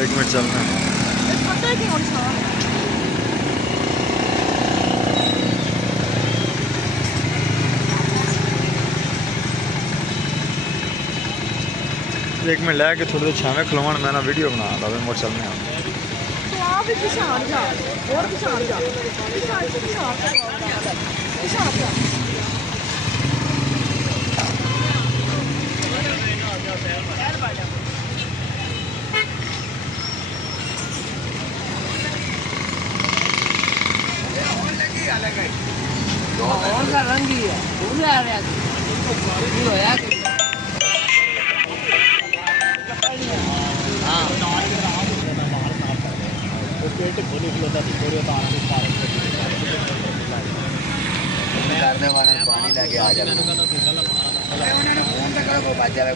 एक मिनट चलना एक मिनट लैके थोड़ी देर छावे खलोवन मैं ना वीडियो बना ला मोड़ चलने पानी लेके आ जाए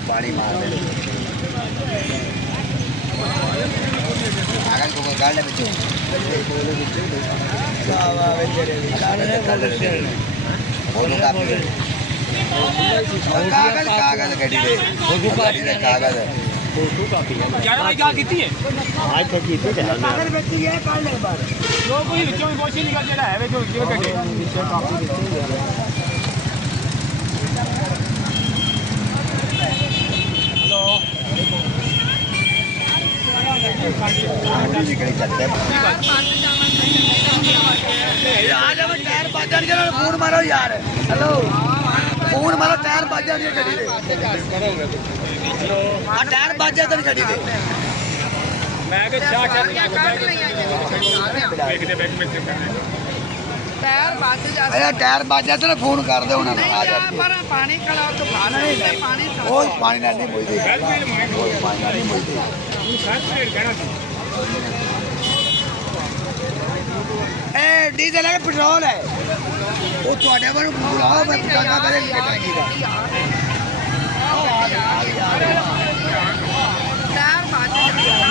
पानी मार दे आगे को गाड़ ले बच्चों कागज कागज गड्डी दे कागज यार भाई क्या कीती है आज तक कीते थे कागज बेची है काल ले बार लोग कोई विचों में बोशी निकल जेड़ा है वे जो किवे कटे विचों काफी देते हेलो यार जब टायर बाजार के फोन मारो यार हेलो फोन मारो टायर बाजार की गड्डी दे हेलो टायर बाजार तेरी गड्डी दे मैं के क्या देखते बैक में चेक करने टायर बाजार अरे टायर बाजार तेरे फोन कर दे उन्हें आ जा पानी खड़ा तो पानी ओ पानी नहीं मोई दे पानी नहीं मोई दे ए डीजल है पेट्रोल है वो ਤੁਹਾਡੇ ਵੱਲ ਬੁਲਾਓ ਮੈਂ ਪਟਾਕਾ ਕਰੇ ਟੈਂਕੀ ਦਾ टायर बाजार